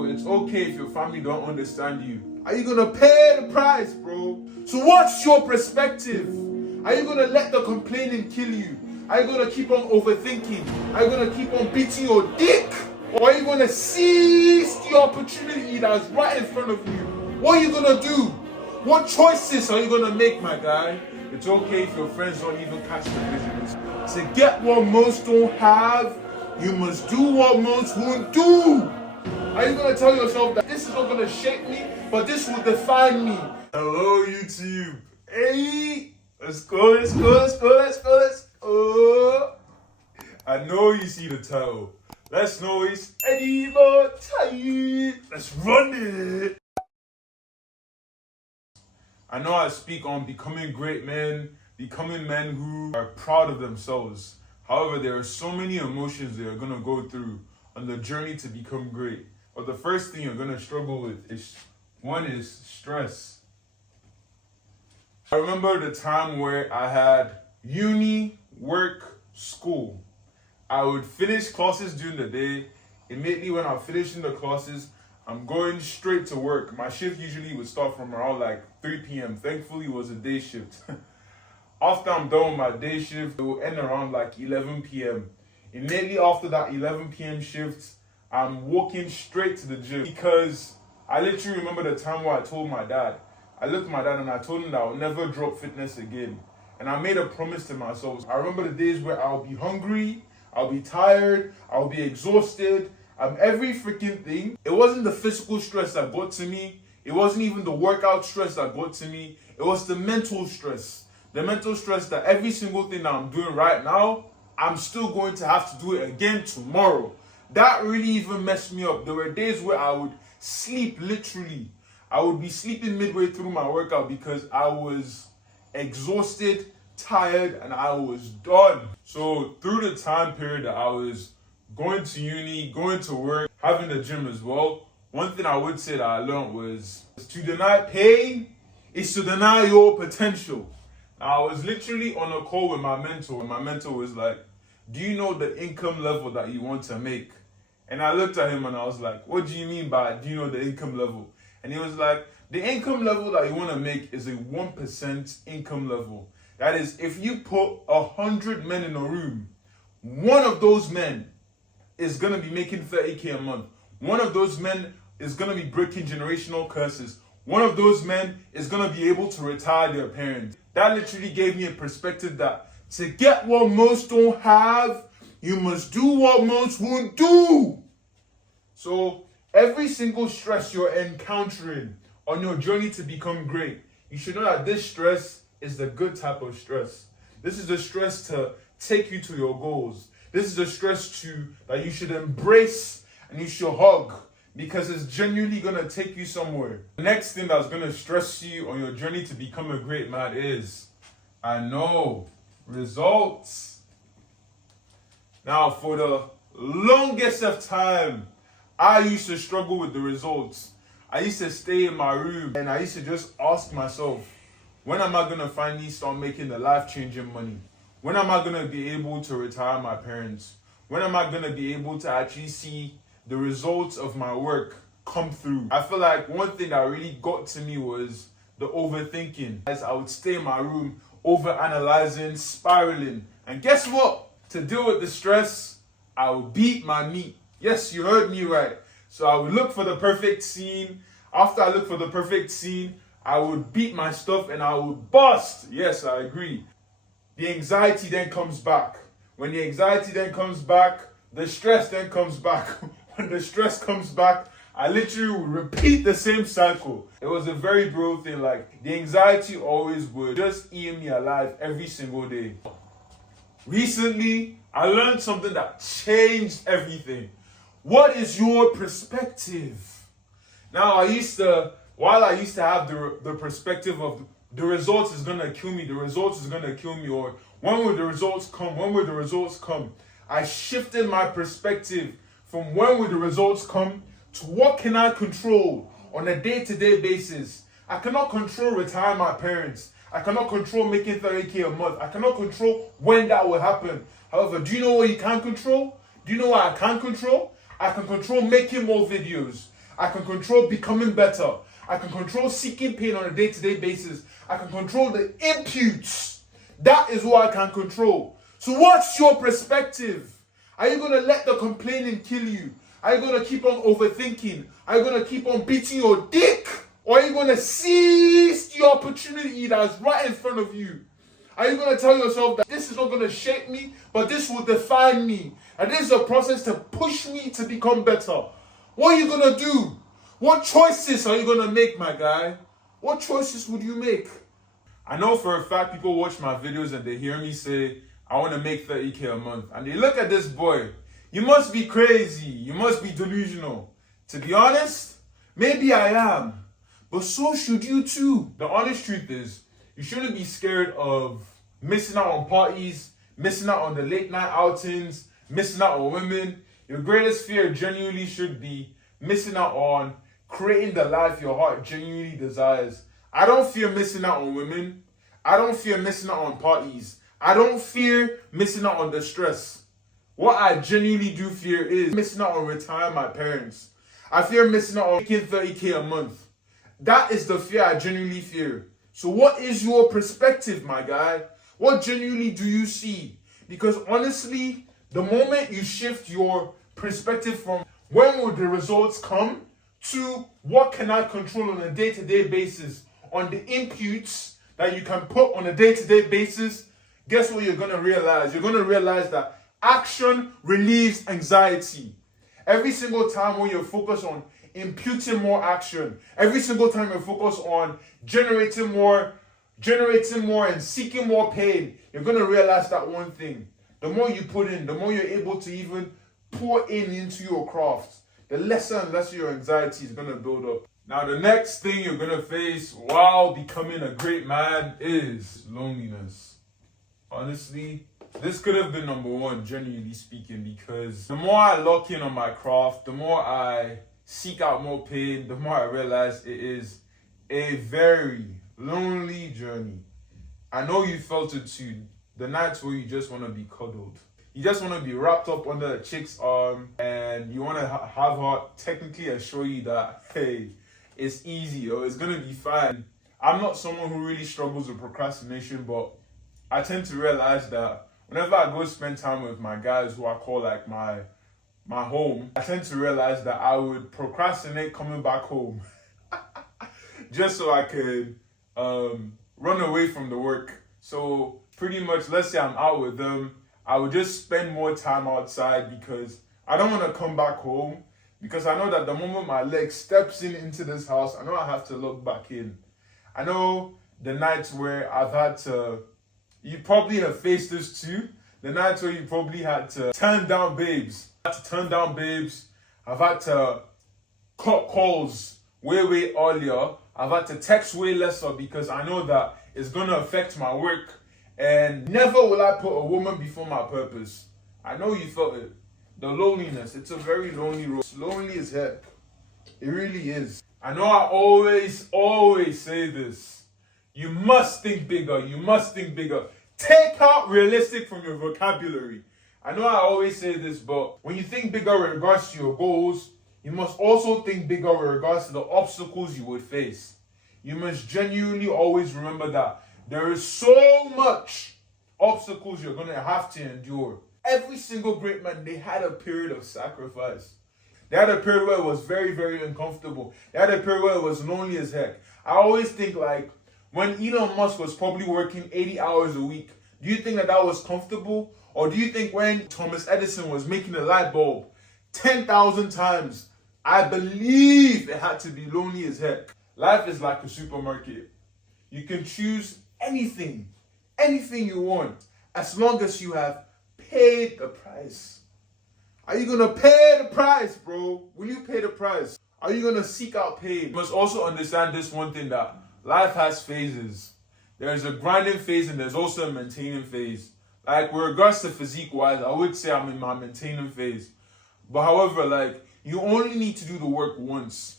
So it's okay if your family don't understand you. Are you gonna pay the price, bro? So what's your perspective? Are you gonna let the complaining kill you? Are you gonna keep on overthinking? Are you gonna keep on beating your dick? Or are you gonna seize the opportunity that's right in front of you? What are you gonna do? What choices are you gonna make, my guy? It's okay if your friends don't even catch the visuals. To get what most don't have, you must do what most won't do. Are you gonna tell yourself that this is not gonna shape me, but this will define me? Hello, YouTube. Hey, let's go, let's go, let's go, let's go, let's go. I know you see the title. Let's know it's Eddie Tight. Let's run it. I know I speak on becoming great men, becoming men who are proud of themselves. However, there are so many emotions they are going to go through on the journey to become great. But the first thing you're going to struggle with is stress. I remember the time where I had uni, work, school. I would finish classes during the day. Immediately when I'm finishing the classes, I'm going straight to work. My shift usually would start from around like 3 p.m. Thankfully, it was a day shift. After I'm done with my day shift, it will end around like 11 p.m. Immediately after that 11 p.m. shift, I'm walking straight to the gym because I literally remember the time where I told my dad. I looked at my dad and I told him that I would never drop fitness again. And I made a promise to myself. I remember the days where I'll be hungry, I'll be tired, I'll be exhausted. Every freaking thing. It wasn't the physical stress that got to me. It wasn't even the workout stress that got to me. It was the mental stress. The mental stress that every single thing that I'm doing right now, I'm still going to have to do it again tomorrow. That really even messed me up. There were days where I would sleep literally. I would be sleeping midway through my workout because I was exhausted, tired, and I was done. So through the time period that I was going to uni, going to work, having the gym as well, one thing I would say that I learned was to deny pain is to deny your potential. Now, I was literally on a call with my mentor, and my mentor was like, do you know the income level that you want to make? And I looked at him and I was like, what do you mean by do you know the income level? And he was like, the income level that you want to make is a 1% income level. That is, if you put 100 men in a room, one of those men is going to be making 30K a month. One of those men is going to be breaking generational curses. One of those men is going to be able to retire their parents. That literally gave me a perspective that to get what most don't have, you must do what most won't do. So every single stress you're encountering on your journey to become great, you should know that this stress is the good type of stress. This is the stress to take you to your goals. This is a stress that you should embrace and you should hug because it's genuinely going to take you somewhere. The next thing that's going to stress you on your journey to become a great man is, I know, results. Now, for the longest of time, I used to struggle with the results. I used to stay in my room and I used to just ask myself, when am I going to finally start making the life-changing money? When am I going to be able to retire my parents? When am I going to be able to actually see the results of my work come through? I feel like one thing that really got to me was the overthinking. As I would stay in my room, overanalyzing, spiraling. And guess what? To deal with the stress, I would beat my meat. Yes, you heard me right. So I would look for the perfect scene. After I look for the perfect scene, I would beat my stuff and I would bust. Yes, I agree. The anxiety then comes back. When the anxiety then comes back, the stress then comes back. When the stress comes back, I literally would repeat the same cycle. It was a very bro thing. Like, the anxiety always would just eat me alive every single day. Recently, I learned something that changed everything. What is your perspective? Now, while I used to have the perspective of the results is gonna kill me, the results is gonna kill me, or when will the results come, when will the results come? I shifted my perspective from when will the results come to what can I control on a day-to-day basis. I cannot control retiring my parents. I cannot control making 30K a month. I cannot control when that will happen. However, do you know what you can control? Do you know what I can control? I can control making more videos. I can control becoming better. I can control seeking pain on a day-to-day basis. I can control the inputs. That is what I can control. So what's your perspective? Are you going to let the complaining kill you? Are you going to keep on overthinking? Are you going to keep on beating your dick? Or are you going to seize the opportunity that's right in front of you? Are you going to tell yourself that this is not going to shape me, but this will define me? And this is a process to push me to become better. What are you going to do? What choices are you going to make, my guy? What choices would you make? I know for a fact people watch my videos and they hear me say, I want to make 30K a month. And they look at this boy. You must be crazy. You must be delusional. To be honest, maybe I am. But so should you too. The honest truth is, you shouldn't be scared of missing out on parties, missing out on the late night outings, missing out on women. Your greatest fear genuinely should be missing out on creating the life your heart genuinely desires. I don't fear missing out on women. I don't fear missing out on parties. I don't fear missing out on the stress. What I genuinely do fear is missing out on retiring my parents. I fear missing out on making 30K a month. That is the fear I genuinely fear. So what is your perspective, my guy? What genuinely do you see? Because honestly, the moment you shift your perspective from when will the results come to what can I control on a day-to-day basis, on the inputs that you can put on a day-to-day basis, guess what you're going to realize? You're going to realize that action relieves anxiety. Every single time when you're focused on imputing more action, every single time you're focused on generating more and seeking more pain, you're going to realize that one thing. The more you put in, the more you're able to even pour into your craft, the lesser and lesser your anxiety is going to build up. Now, the next thing you're going to face while becoming a great man is loneliness. Honestly, this could have been number one, genuinely speaking, because the more I lock in on my craft, the more I seek out more pain, the more I realize it is a very lonely journey. I know you felt it too. The nights where you just want to be cuddled. You just want to be wrapped up under a chick's arm and you want to have her technically assure you that, hey, it's easy or it's going to be fine. I'm not someone who really struggles with procrastination, but I tend to realize that whenever I go spend time with my guys who I call like my home, I tend to realize that I would procrastinate coming back home just so I could run away from the work. So pretty much, let's say I'm out with them, I would just spend more time outside because I don't want to come back home, because I know that the moment my leg steps into this house, I know I have to look back in. I know the nights where I've had to, you probably have faced this too, the nights where you probably had to turn down babes. I've had to cut calls way earlier. I've had to text way lesser because I know that it's going to affect my work. And never will I put a woman before my purpose. I know you felt it. The loneliness, it's a very lonely road. It's lonely as heck. It really is. I know I always say this. You must think bigger. You must think bigger. Take out realistic from your vocabulary. I know I always say this, but when you think bigger with regards to your goals, you must also think bigger with regards to the obstacles you would face. You must genuinely always remember that there is so much obstacles you're going to have to endure. Every single great man, they had a period of sacrifice. They had a period where it was very uncomfortable. They had a period where it was lonely as heck. I always think like, when Elon Musk was probably working 80 hours a week, do you think that was comfortable? Or do you think when Thomas Edison was making a light bulb 10,000 times, I believe it had to be lonely as heck? Life is like a supermarket. You can choose anything you want, as long as you have paid the price. Are you going to pay the price, bro? Will you pay the price? Are you going to seek out pain? You must also understand this one thing, that life has phases. There's a grinding phase and there's also a maintaining phase. Like with regards to physique wise, I would say I'm in my maintaining phase. But however, like, you only need to do the work once.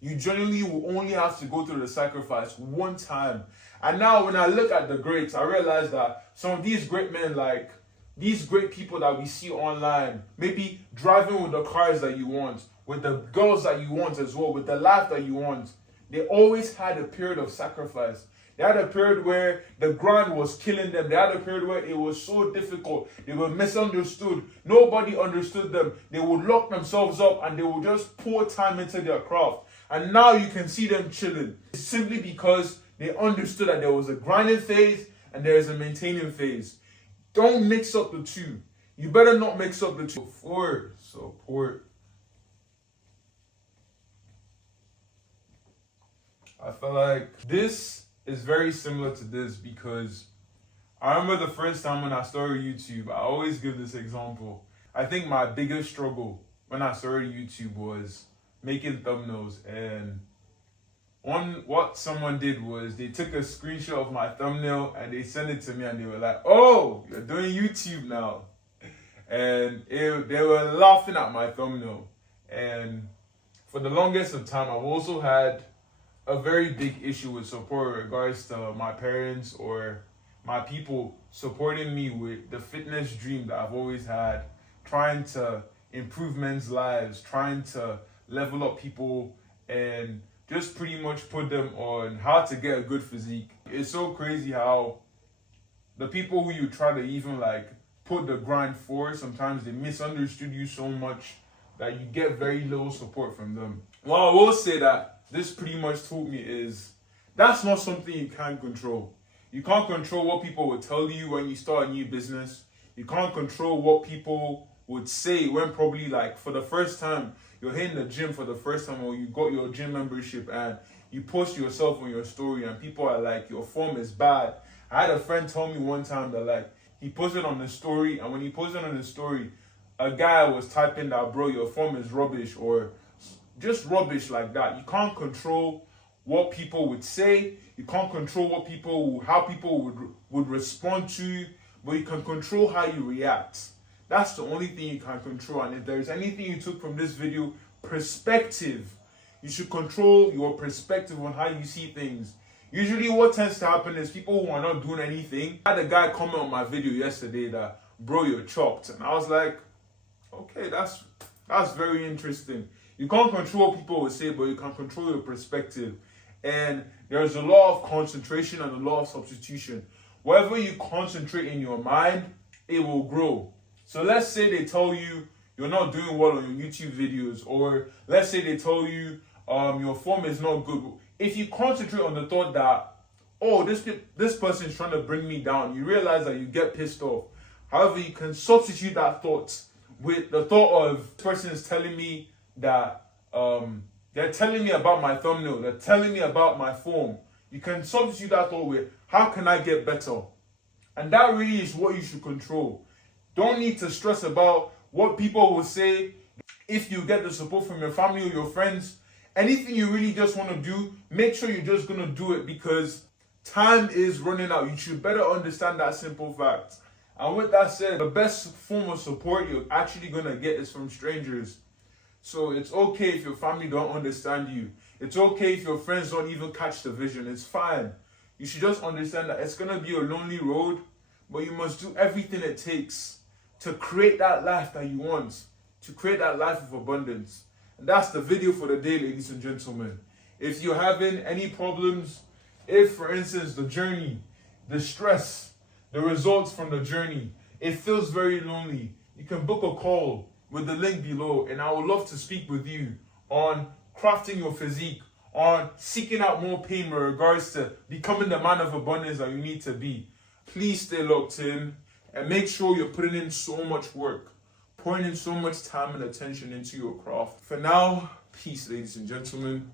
You generally will only have to go through the sacrifice one time. And now when I look at the greats, I realize that some of these great men, like these great people that we see online, maybe driving with the cars that you want, with the girls that you want as well, with the life that you want, they always had a period of sacrifice. They had a period where the grind was killing them. They had a period where it was so difficult. They were misunderstood. Nobody understood them. They would lock themselves up and they would just pour time into their craft. And now you can see them chilling. It's simply because they understood that there was a grinding phase and there is a maintaining phase. Don't mix up the two. You better not mix up the two. Support. I feel like this is very similar to this because I remember the first time when I started YouTube, I always give this example. I think my biggest struggle when I started YouTube was making thumbnails, and what someone did was they took a screenshot of my thumbnail and they sent it to me and they were like, "Oh, you're doing YouTube now." And they were laughing at my thumbnail. And for the longest of time, I've also had a very big issue with support in regards to my parents or my people supporting me with the fitness dream that I've always had, trying to improve men's lives, trying to level up people and just pretty much put them on how to get a good physique. It's so crazy how the people who you try to even like put the grind for, sometimes they misunderstood you so much that you get very little support from them. Well, I will say that this pretty much taught me is that's not something you can control. You can't control what people would tell you when you start a new business. You can't control what people would say when probably like for the first time you're hitting the gym for the first time, or you got your gym membership and you post yourself on your story and people are like, your form is bad. I had a friend tell me one time that like he posted on the story, and when he posted on the story, a guy was typing that, "Bro, your form is rubbish," or just rubbish like that. You can't control what people would say. You can't control how people would respond to you, but you can control how you react. That's the only thing you can control. And if there's anything you took from this video, perspective. You should control your perspective on how you see things. Usually what tends to happen is people who are not doing anything. I had a guy comment on my video yesterday that, "Bro, you're chopped." And I was like, okay, that's very interesting. You can't control what people will say, but you can control your perspective. And there's a lot of concentration and a lot of substitution. Whatever you concentrate in your mind, it will grow. So let's say they tell you you're not doing well on your YouTube videos, or let's say they tell you your form is not good. If you concentrate on the thought that, "Oh, this person is trying to bring me down," you realize that you get pissed off. However, you can substitute that thought with the thought of, "This person is telling me that they're telling me about my thumbnail, they're telling me about my form." You can substitute that thought with, "How can I get better?" And that really is what you should control. Don't need to stress about what people will say. If you get the support from your family or your friends, anything you really just want to do, make sure you're just going to do it, because time is running out. You should better understand that simple fact. And with that said, the best form of support you're actually going to get is from strangers. So it's okay if your family don't understand you. It's okay if your friends don't even catch the vision. It's fine. You should just understand that it's going to be a lonely road, but you must do everything it takes to create that life that you want, to create that life of abundance. And that's the video for the day, ladies and gentlemen. If you're having any problems, if, for instance, the journey, the stress, the results from the journey, it feels very lonely, you can book a call with the link below, and I would love to speak with you on crafting your physique, on seeking out more pain in regards to becoming the man of abundance that you need to be. Please stay locked in and make sure you're putting in so much work, pouring in so much time and attention into your craft. For now, peace, ladies and gentlemen.